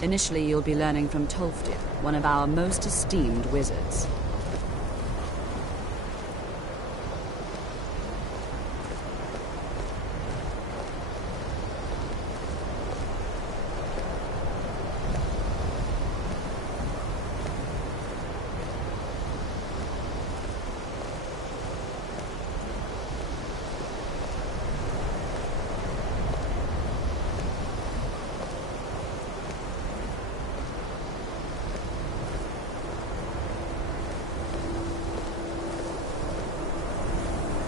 Initially, you'll be learning from Tolfdir, one of our most esteemed wizards.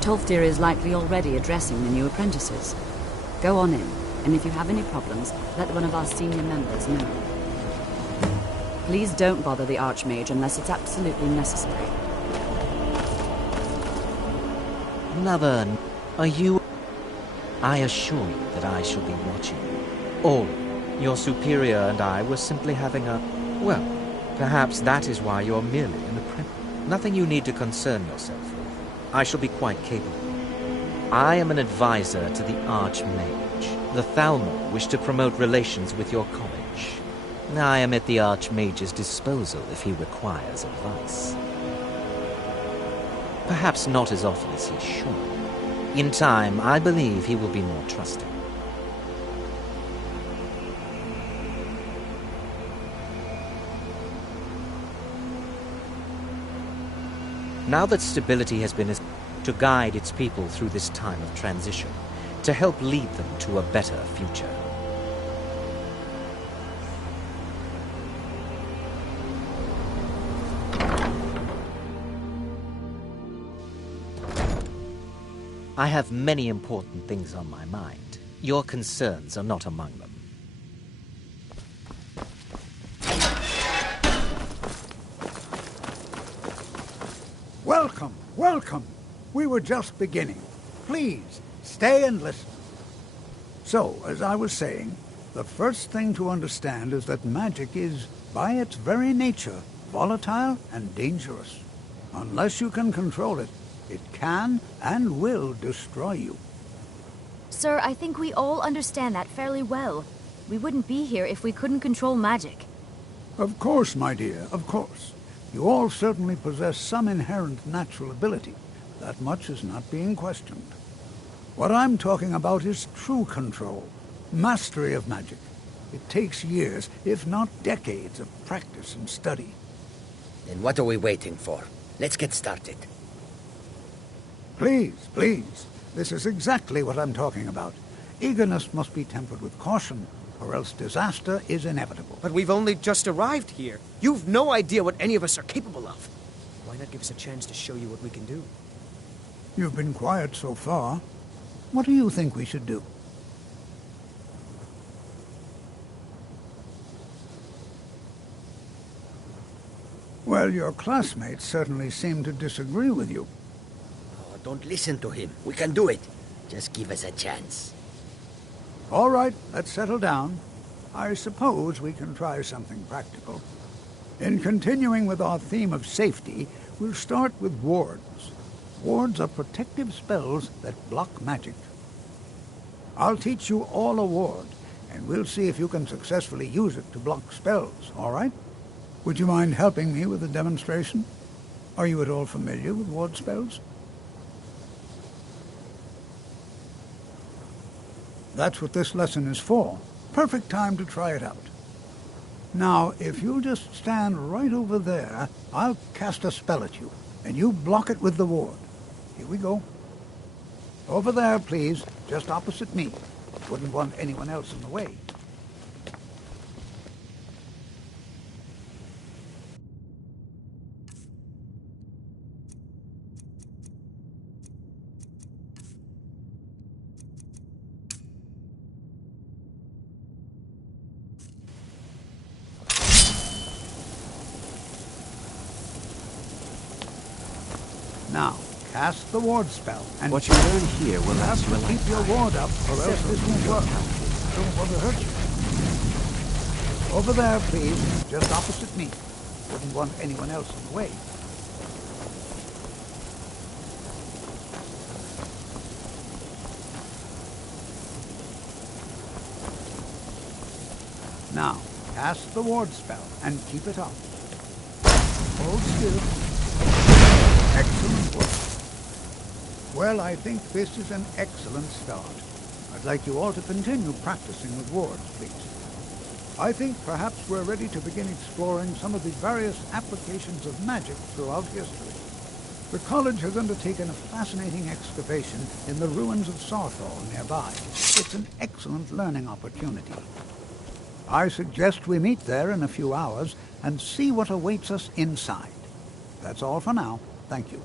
Tolfdir is likely already addressing the new apprentices. Go on in, and if you have any problems, let one of our senior members know. Please don't bother the Archmage unless it's absolutely necessary. Laverne, are you... I assure you that I shall be watching you. All of you. Your superior and I were simply having a... Well, perhaps that is why you're merely an apprentice. Nothing you need to concern yourself with. I shall be quite capable. I am an advisor to the Archmage. The Thalmor wish to promote relations with your college. I am at the Archmage's disposal if he requires advice. Perhaps not as often as he should. In time, I believe he will be more trusting. Now that stability has been to guide its people through this time of transition, to help lead them to a better future. I have many important things on my mind. Your concerns are not among them. Welcome, welcome. We were just beginning. Please, stay and listen. So, as I was saying, the first thing to understand is that magic is, by its very nature, volatile and dangerous. Unless you can control it, it can and will destroy you. Sir, I think we all understand that fairly well. We wouldn't be here if we couldn't control magic. Of course, my dear, of course. You all certainly possess some inherent natural ability. That much is not being questioned. What I'm talking about is true control, mastery of magic. It takes years, if not decades, of practice and study. Then what are we waiting for? Let's get started. Please, please. This is exactly what I'm talking about. Eagerness must be tempered with caution, or else disaster is inevitable. But we've only just arrived here. You've no idea what any of us are capable of. Why not give us a chance to show you what we can do? You've been quiet so far. What do you think we should do? Well, your classmates certainly seem to disagree with you. Oh, don't listen to him. We can do it. Just give us a chance. All right, let's settle down. I suppose we can try something practical. In continuing with our theme of safety, we'll start with wards. Wards are protective spells that block magic. I'll teach you all a ward, and we'll see if you can successfully use it to block spells, all right? Would you mind helping me with a demonstration? Are you at all familiar with ward spells? That's what this lesson is for. Perfect time to try it out. Now, if you'll just stand right over there, I'll cast a spell at you, and you block it with the ward. Here we go. Over there, please, just opposite me. Wouldn't want anyone else in the way. Now, cast the ward spell, and what you learn here will last you a keep your ward up, or else this won't work. Don't want to hurt you. Over there, please, just opposite me. Wouldn't want anyone else in the way. Now, Cast the ward spell and keep it up. Hold still. Excellent work. Well, I think this is an excellent start. I'd like you all to continue practicing with wards, please. I think perhaps we're ready to begin exploring some of the various applications of magic throughout history. The college has undertaken a fascinating excavation in the ruins of Sarthal nearby. It's an excellent learning opportunity. I suggest we meet there in a few hours and see what awaits us inside. That's all for now. Thank you.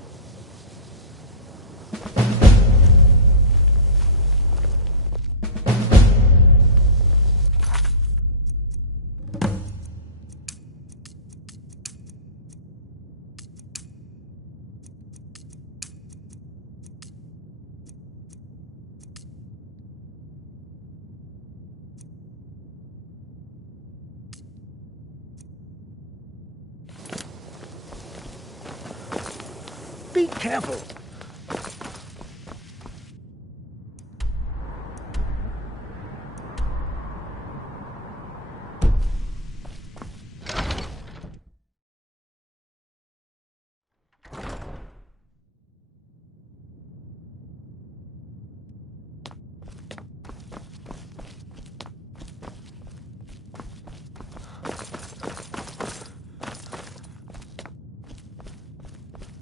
Be careful.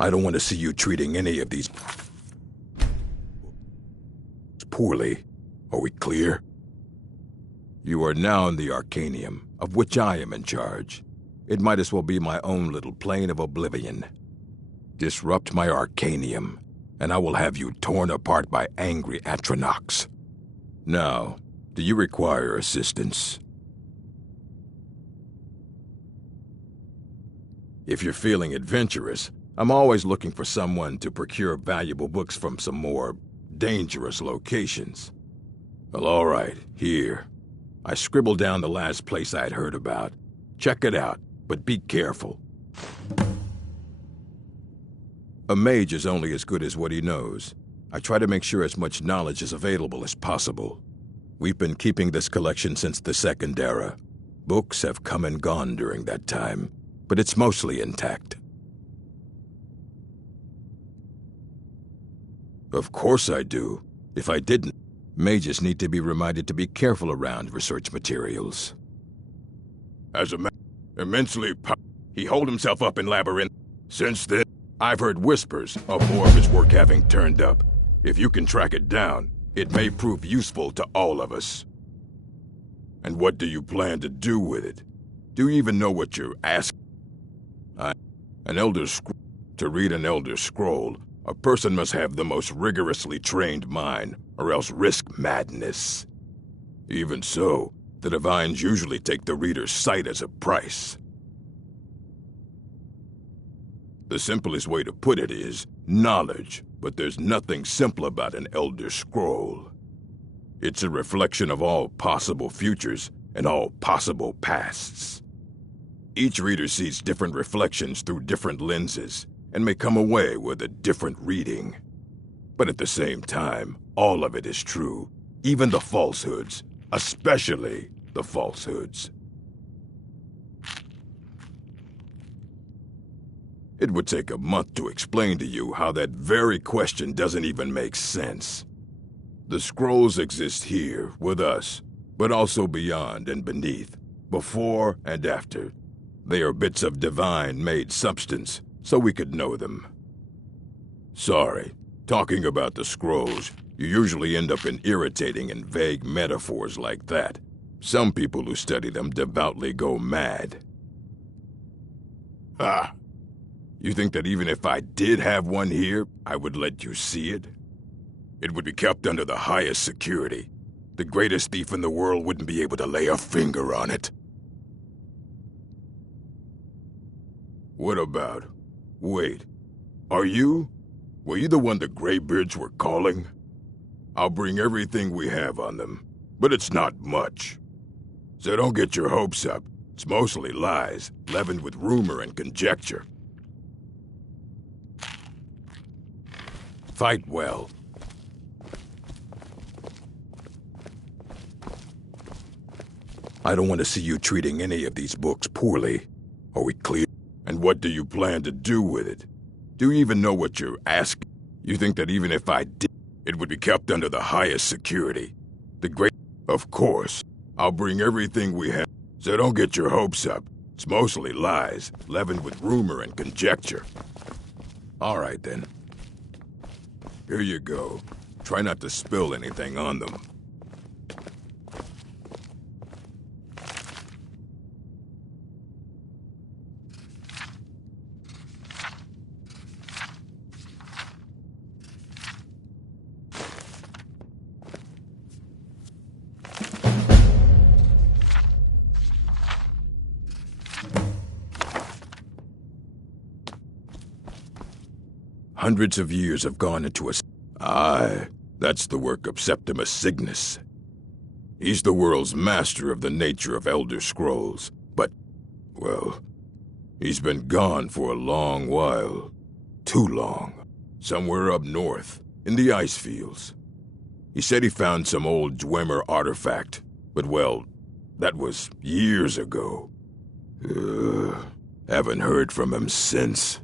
I don't want to see you treating any of these poorly. Are we clear? You are now in the Arcanium, of which I am in charge. It might as well be my own little plane of oblivion. Disrupt my Arcanium, and I will have you torn apart by angry Atronachs. Now, do you require assistance? If you're feeling adventurous, I'm always looking for someone to procure valuable books from some more dangerous locations. Well, all right, here. I scribbled down the last place I'd heard about. Check it out, but be careful. A mage is only as good as what he knows. I try to make sure as much knowledge is available as possible. We've been keeping this collection since the Second Era. Books have come and gone during that time, but it's mostly intact. Of course I do. If I didn't, mages need to be reminded to be careful around research materials. As a man, immensely he holed himself up in Labyrinth. Since then, I've heard whispers of more of his work having turned up. If you can track it down, it may prove useful to all of us. And what do you plan to do with it? Do you even know what you're asking? To read an Elder Scroll, a person must have the most rigorously trained mind, or else risk madness. Even so, the Divines usually take the reader's sight as a price. The simplest way to put it is knowledge, but there's nothing simple about an Elder Scroll. It's a reflection of all possible futures and all possible pasts. Each reader sees different reflections through different lenses, and may come away with a different reading. But at the same time, all of it is true, even the falsehoods, especially the falsehoods. It would take a month to explain to you how that very question doesn't even make sense. The scrolls exist here, with us, but also beyond and beneath, before and after. They are bits of divine-made substance, so we could know them. Sorry, talking about the scrolls, you usually end up in irritating and vague metaphors like that. Some people who study them devoutly go mad. Ah! You think that even if I did have one here, I would let you see it? It would be kept under the highest security. The greatest thief in the world wouldn't be able to lay a finger on it. What about? Wait, were you the one the Greybeards were calling? I'll bring everything we have on them, but it's not much. So don't get your hopes up. It's mostly lies, leavened with rumor and conjecture. Fight well. I don't want to see you treating any of these books poorly. Are we clear? And what do you plan to do with it? Do you even know what you're asking? You think that even if I did, it would be kept under the highest security? The great... Of course. I'll bring everything we have. So don't get your hopes up. It's mostly lies, leavened with rumor and conjecture. All right, then. Here you go. Try not to spill anything on them. Hundreds of years have gone into us. Aye, that's the work of Septimus Cygnus. He's the world's master of the nature of Elder Scrolls, but, well, he's been gone for a long while. Too long. Somewhere up north, in the ice fields. He said he found some old Dwemer artifact, but well, that was years ago. Haven't heard from him since.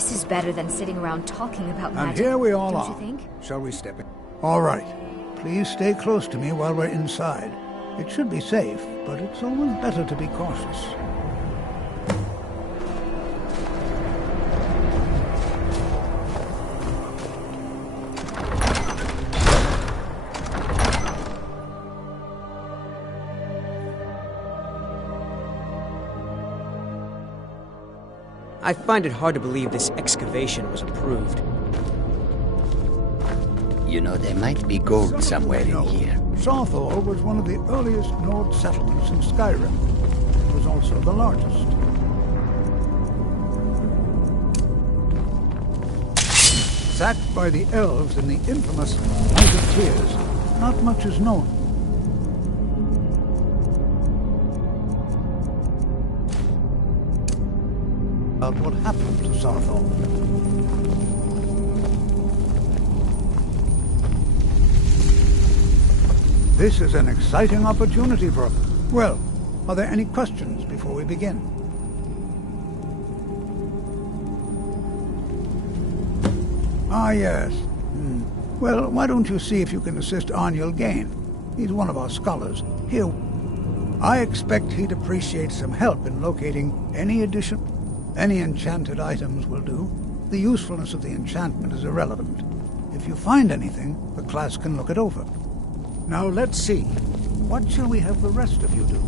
This is better than sitting around talking about And magic. here we all don't are. you think? Shall we step in? All right. Please stay close to me while we're inside. It should be safe, but it's always better to be cautious. I find it hard to believe this excavation was approved. You know, there might be gold somewhere in No. here. Sawthall was one of the earliest Nord settlements in Skyrim. It was also the largest. Sacked by the elves in the infamous Night of Tears, not much is known. About what happened to Sawthall. This is an exciting opportunity for us. Well, are there any questions before we begin? Ah, yes. Well, why don't you see if you can assist Arniel Gain? He's one of our scholars. Here, I expect he'd appreciate some help in locating any enchanted items will do. The usefulness of the enchantment is irrelevant. If you find anything, the class can look it over. Now let's see. What shall we have the rest of you do?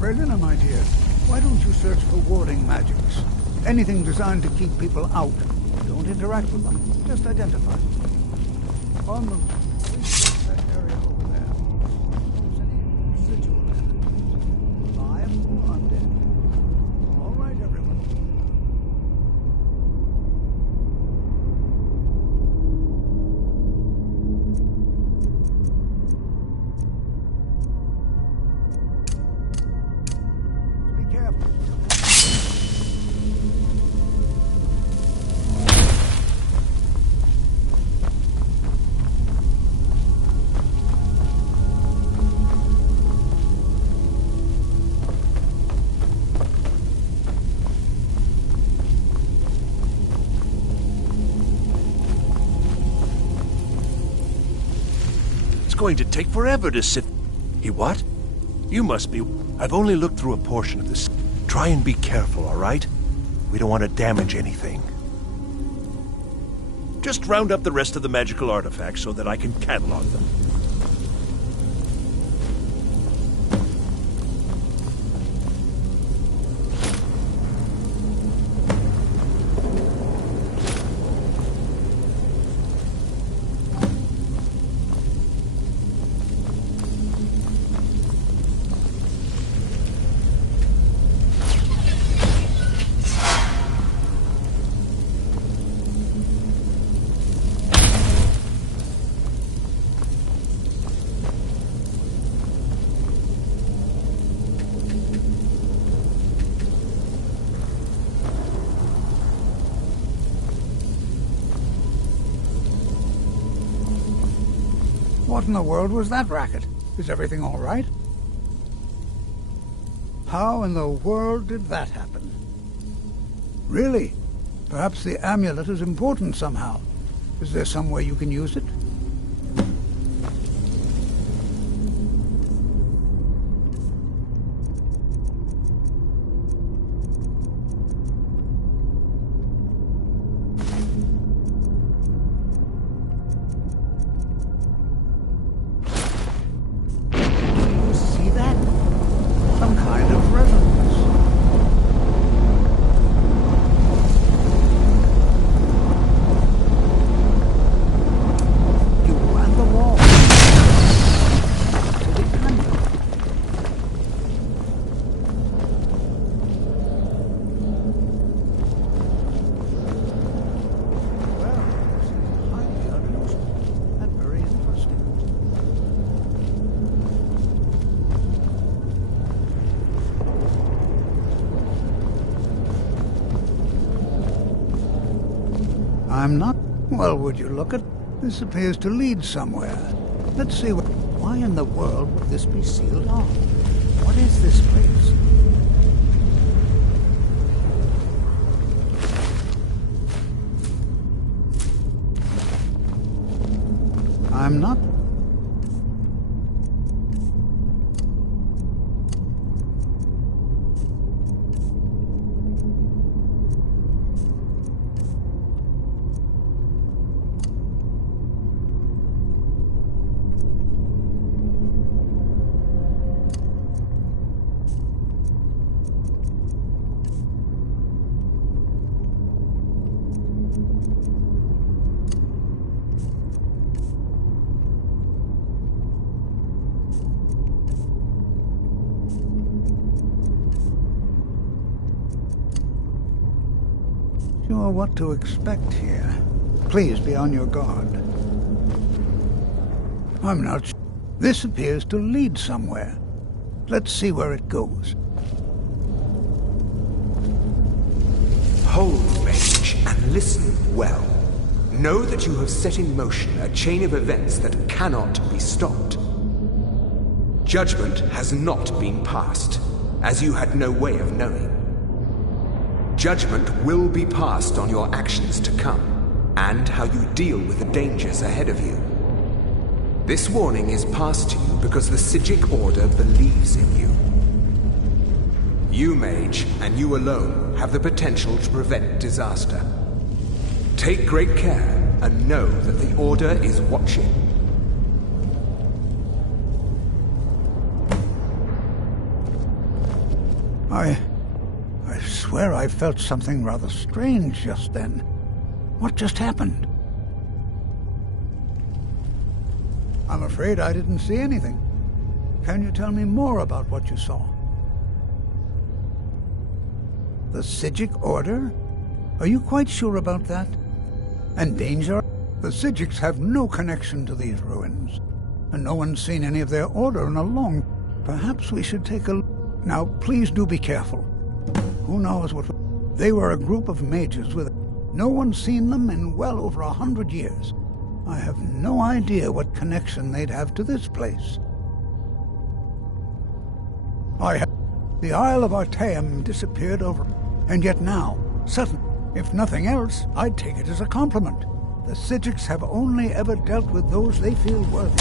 Berlina, my dear, why don't you search for warding magics? Anything designed to keep people out. Don't interact with them. Just identify them. Almond, please search that area over there. There's any residual enemies. Alive or undead? All right, everyone. Be careful. It's going to take forever to sit. He what? You must be. I've only looked through a portion of this. Try and be careful, all right? We don't want to damage anything. Just round up the rest of the magical artifacts so that I can catalog them. What in the world was that racket? Is everything all right? How in the world did that happen? Really? Perhaps the amulet is important somehow. Is there some way you can use it? I'm not... Well, would you look at... This appears to lead somewhere. Let's see what... Why in the world would this be sealed off? What is this place? I'm not... sure what to expect here. Please be on your guard. I'm not sure. This appears to lead somewhere. Let's see where it goes. Hold, mage, and listen well. Know that you have set in motion a chain of events that cannot be stopped. Judgment has not been passed, as you had no way of knowing. Judgment will be passed on your actions to come, and how you deal with the dangers ahead of you. This warning is passed to you because the Psijic Order believes in you. You, mage, and you alone, have the potential to prevent disaster. Take great care, and know that the Order is watching. I swear I felt something rather strange just then. What just happened? I'm afraid I didn't see anything. Can you tell me more about what you saw? The Psijic Order? Are you quite sure about that? And danger? The Psijics have no connection to these ruins, and no one's seen any of their order in a long... Perhaps we should take a... Now, please do be careful. Who knows what... They were a group of mages with... No one's seen them in well over 100 years. I have no idea what connection they'd have to this place. The Isle of Artaeum disappeared over... And yet now, suddenly, if nothing else, I'd take it as a compliment. The Psijics have only ever dealt with those they feel worthy.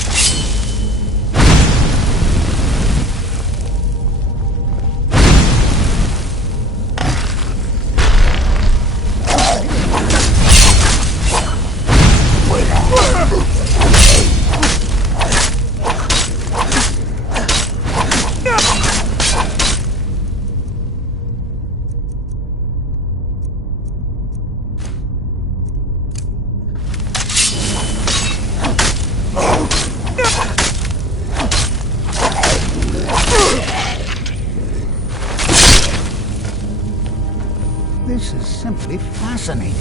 This is simply fascinating.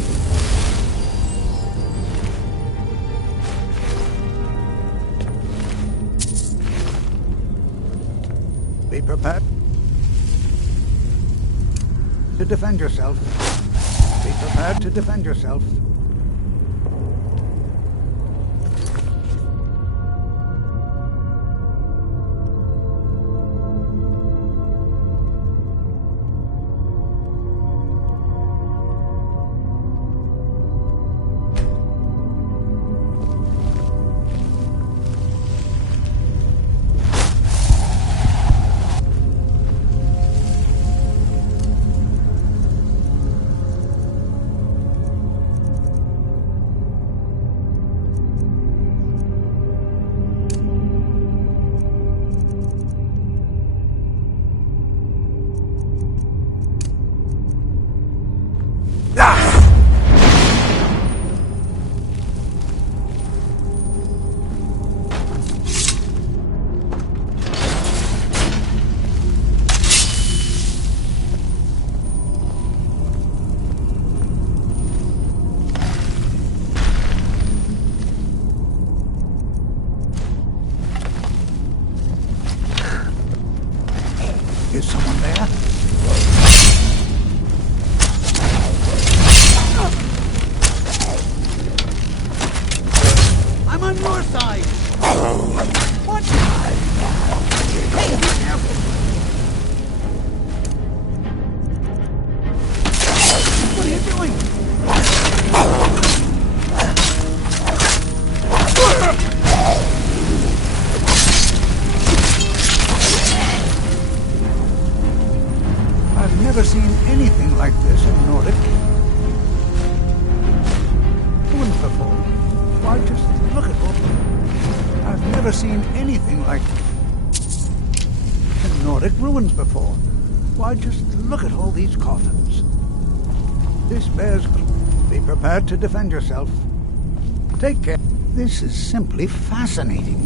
Be prepared to defend yourself. Be prepared to defend yourself. Is someone there? I'm on your side! What? Hey, be careful! What are you doing? never seen anything like the Nordic ruins before. Why, just look at all these coffins. This bears... Be prepared to defend yourself. Take care. This is simply fascinating.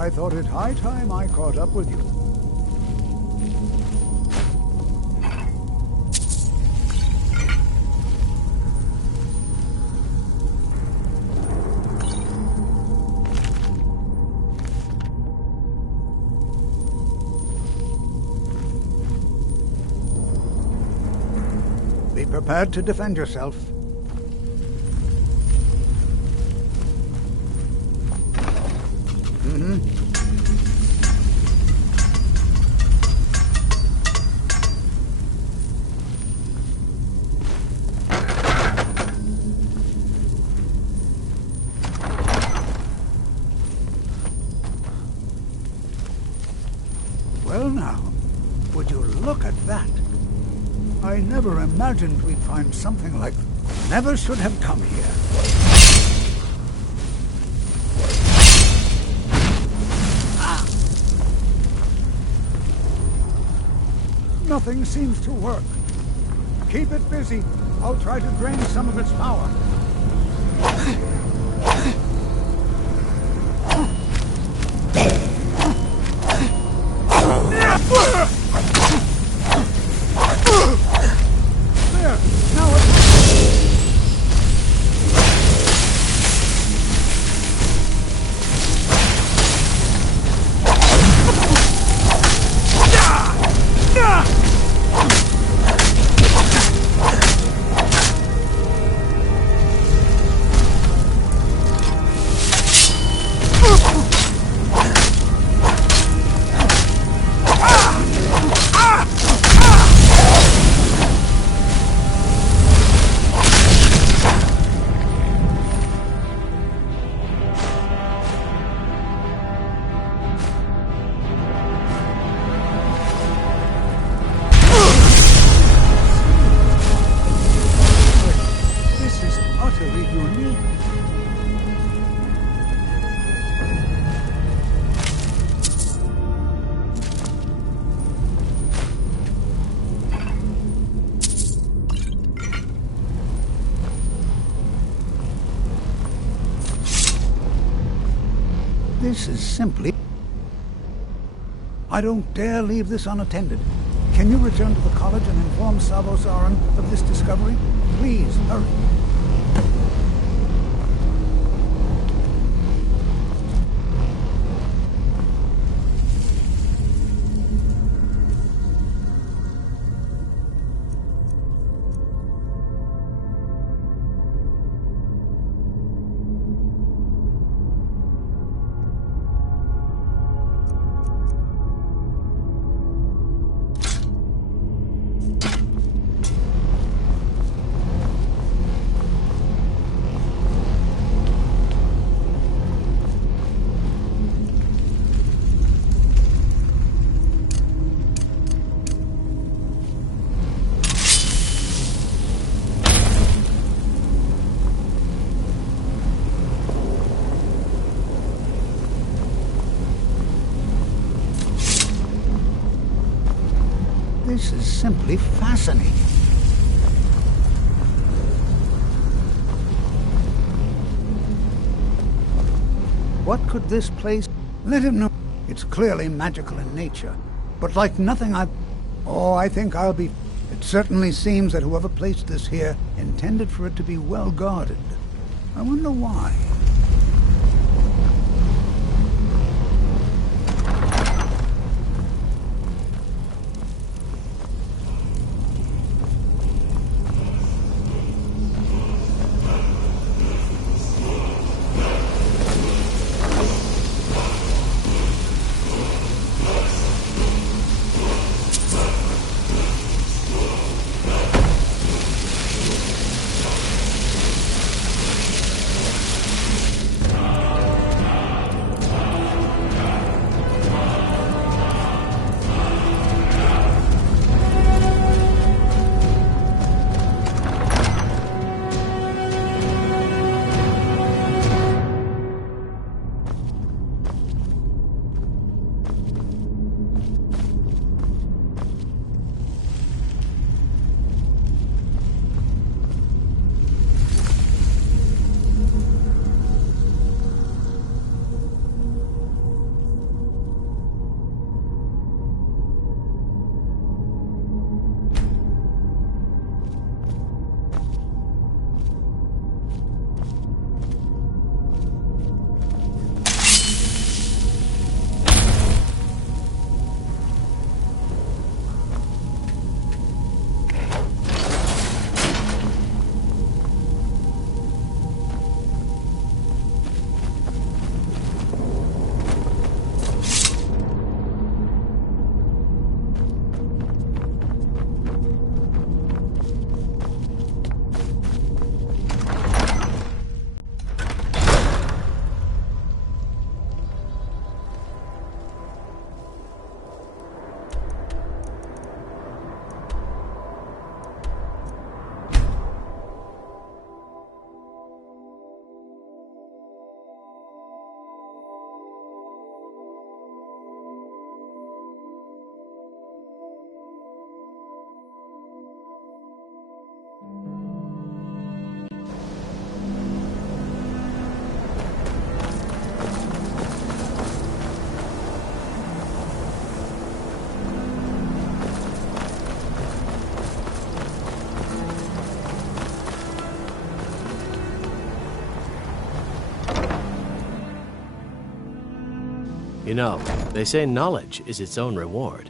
I thought it high time I caught up with you. Be prepared to defend yourself. Well now, would you look at that? I never imagined we'd find something like that. Never should have come here. Nothing seems to work. Keep it busy. I'll try to drain some of its power. There! Now this is simply... I don't dare leave this unattended. Can you return to the college and inform Savo-Saran of this discovery? Please, hurry. This is simply fascinating. What could this place... Let him know. It's clearly magical in nature, but like nothing I've... Oh, I think I'll be... It certainly seems that whoever placed this here intended for it to be well guarded. I wonder why. You know, they say knowledge is its own reward.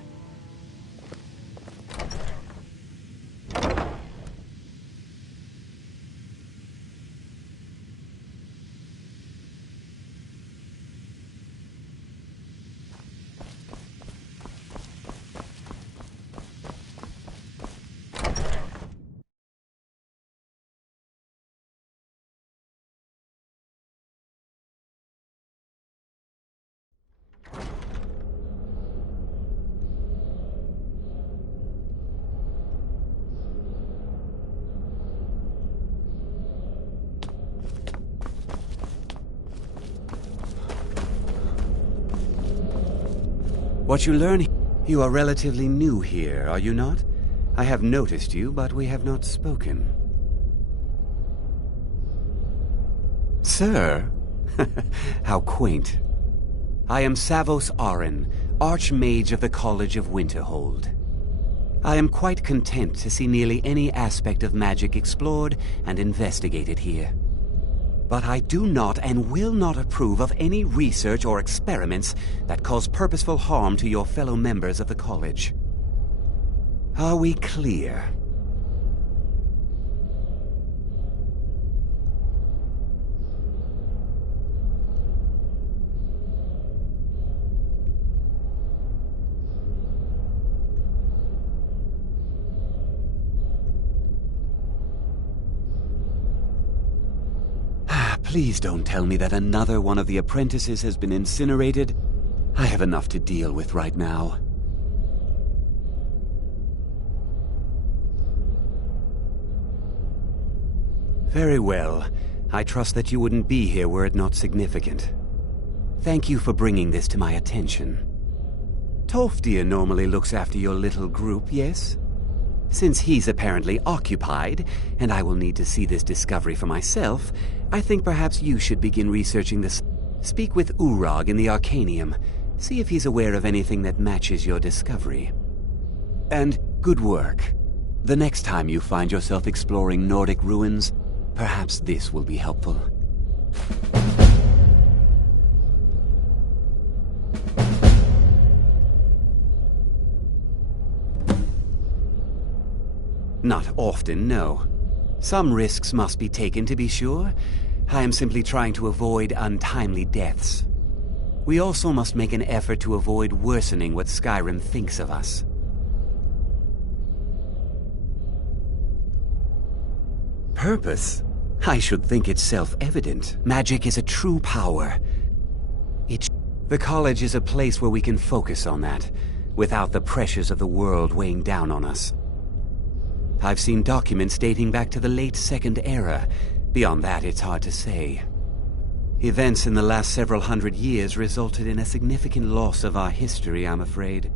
What you learn... You are relatively new here, are you not? I have noticed you, but we have not spoken. Sir? How quaint. I am Savos Arin, Archmage of the College of Winterhold. I am quite content to see nearly any aspect of magic explored and investigated here. But I do not and will not approve of any research or experiments that cause purposeful harm to your fellow members of the college. Are we clear? Please don't tell me that another one of the apprentices has been incinerated. I have enough to deal with right now. Very well. I trust that you wouldn't be here were it not significant. Thank you for bringing this to my attention. Tolfdir normally looks after your little group, yes? Since he's apparently occupied, and I will need to see this discovery for myself, I think perhaps you should begin researching this. Speak with Urag in the Arcanium. See if he's aware of anything that matches your discovery. And good work. The next time you find yourself exploring Nordic ruins, perhaps this will be helpful. Not often, no. Some risks must be taken, to be sure. I am simply trying to avoid untimely deaths. We also must make an effort to avoid worsening what Skyrim thinks of us. Purpose? I should think it's self-evident. Magic is a true power. The college is a place where we can focus on that, without the pressures of the world weighing down on us. I've seen documents dating back to the late Second Era. Beyond that, it's hard to say. Events in the last several hundred years resulted in a significant loss of our history, I'm afraid.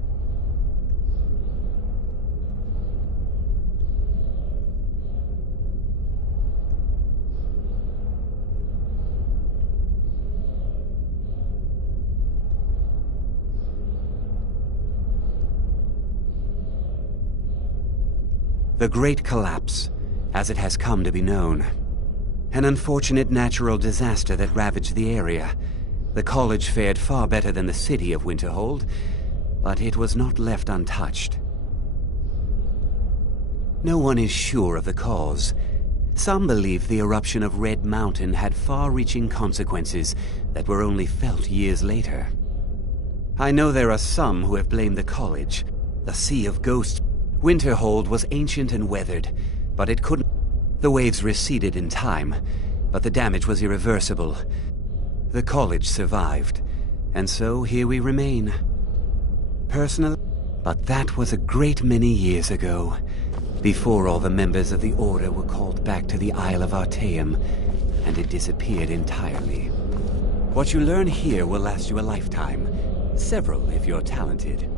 The Great Collapse, as it has come to be known. An unfortunate natural disaster that ravaged the area. The college fared far better than the city of Winterhold, but it was not left untouched. No one is sure of the cause. Some believe the eruption of Red Mountain had far-reaching consequences that were only felt years later. I know there are some who have blamed the college, the Sea of Ghosts. Winterhold was ancient and weathered, but it couldn't... The waves receded in time, but the damage was irreversible. The college survived, and so here we remain. Personally, but that was a great many years ago, before all the members of the Order were called back to the Isle of Artaeum, and it disappeared entirely. What you learn here will last you a lifetime. Several, if you're talented.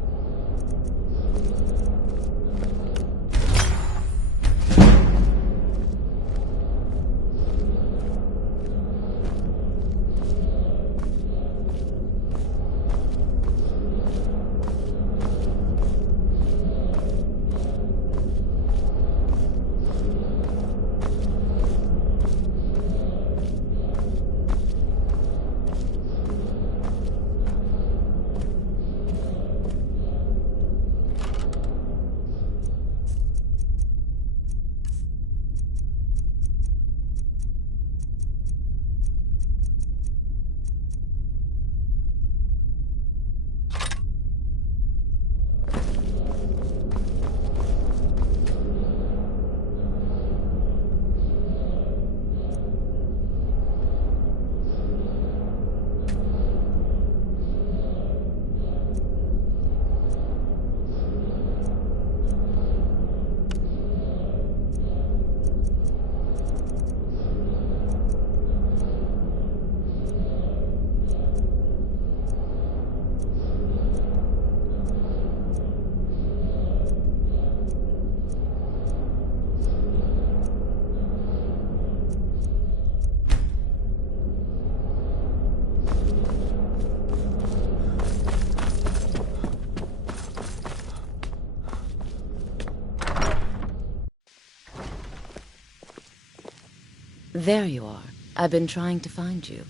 There you are. I've been trying to find you.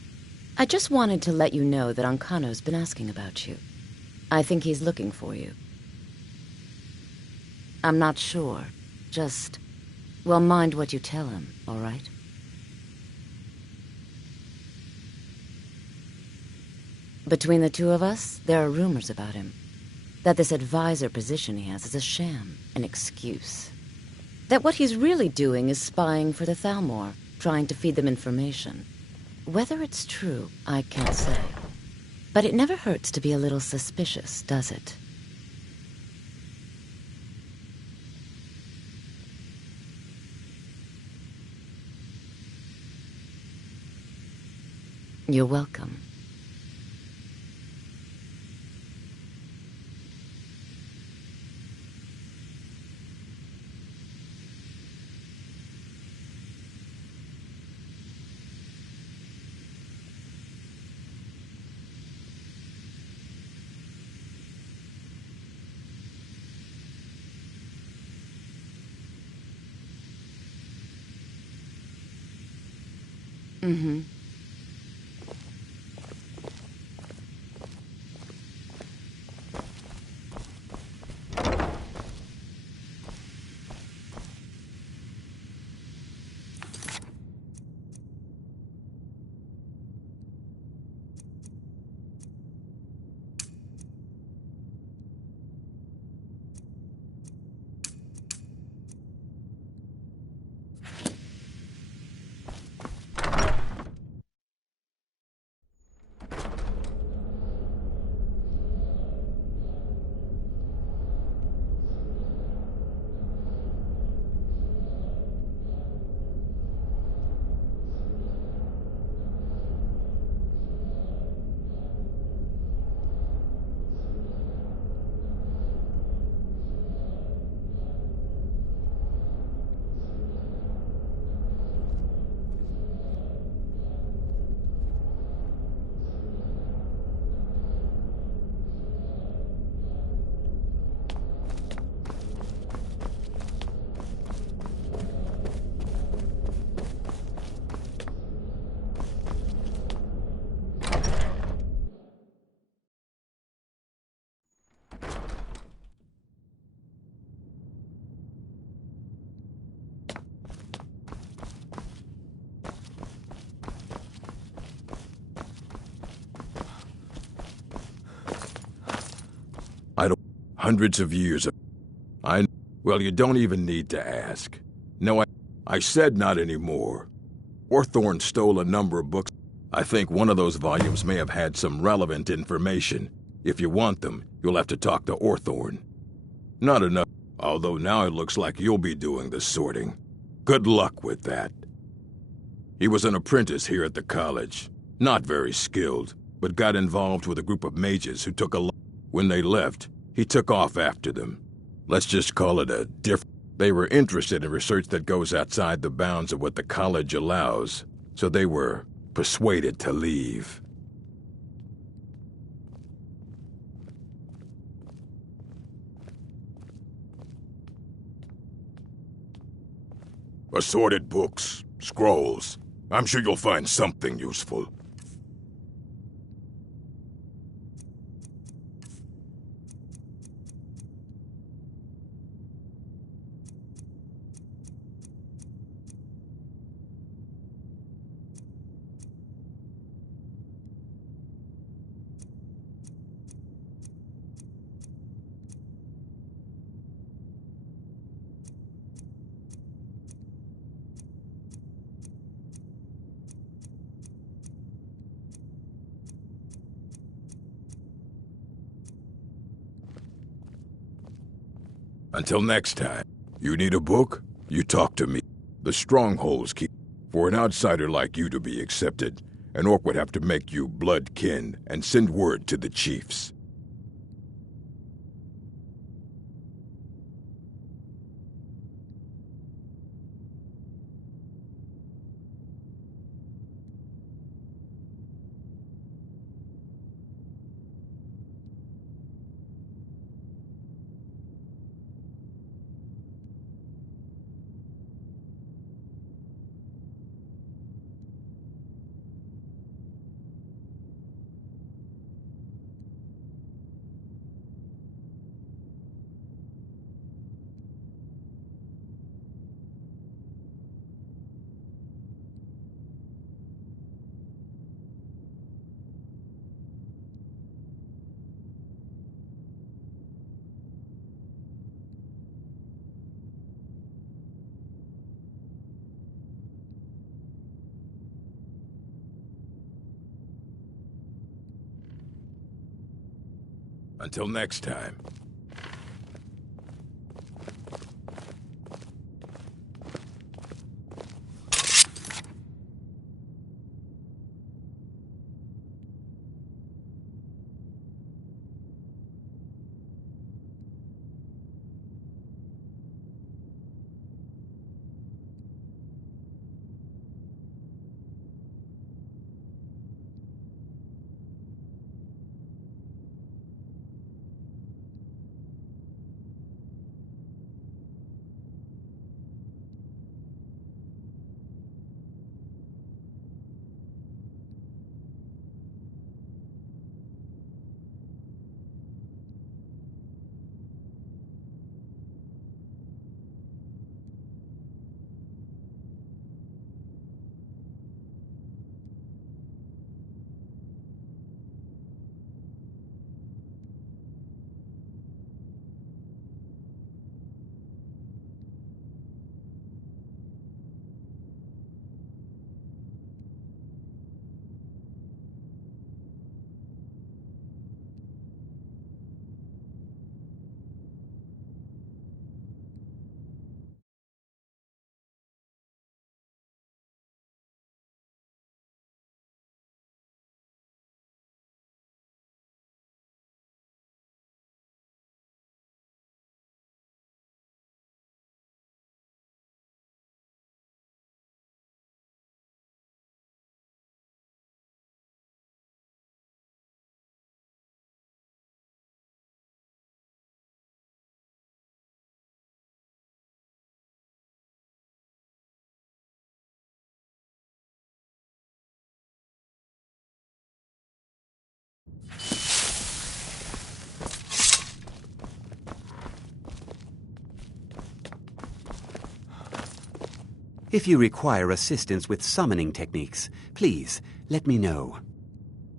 I just wanted to let you know that Ancano's been asking about you. I think he's looking for you. I'm not sure. Just, well, mind what you tell him, all right? Between the two of us, there are rumors about him. That this advisor position he has is a sham, an excuse. That what he's really doing is spying for the Thalmor, trying to feed them information. Whether it's true, I can't say. But it never hurts to be a little suspicious, does it? You're welcome. Mm-hmm. Hundreds of years of... Well, you don't even need to ask. No, I said not anymore. Orthorn stole a number of books. I think one of those volumes may have had some relevant information. If you want them, you'll have to talk to Orthorn. Not enough, although now it looks like you'll be doing the sorting. Good luck with that. He was an apprentice here at the college. Not very skilled, but got involved with a group of mages who took a... When they left, he took off after them. Let's just call it a They were interested in research that goes outside the bounds of what the college allows, so they were persuaded to leave. Assorted books, scrolls. I'm sure you'll find something useful. Until next time, you need a book? You talk to me. The strongholds keep... For an outsider like you to be accepted, an orc would have to make you blood kin and send word to the chiefs. Until next time. If you require assistance with summoning techniques, please let me know.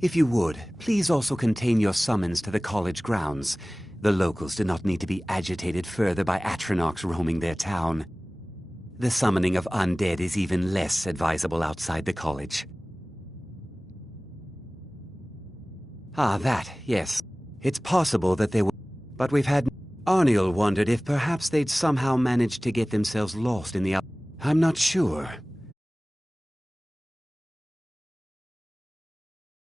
If you would, please also contain your summons to the college grounds. The locals do not need to be agitated further by Atronachs roaming their town. The summoning of undead is even less advisable outside the college. Ah, that, yes. It's possible that they were... But we've had... Arniel wondered if perhaps they'd somehow managed to get themselves lost in the... I'm not sure.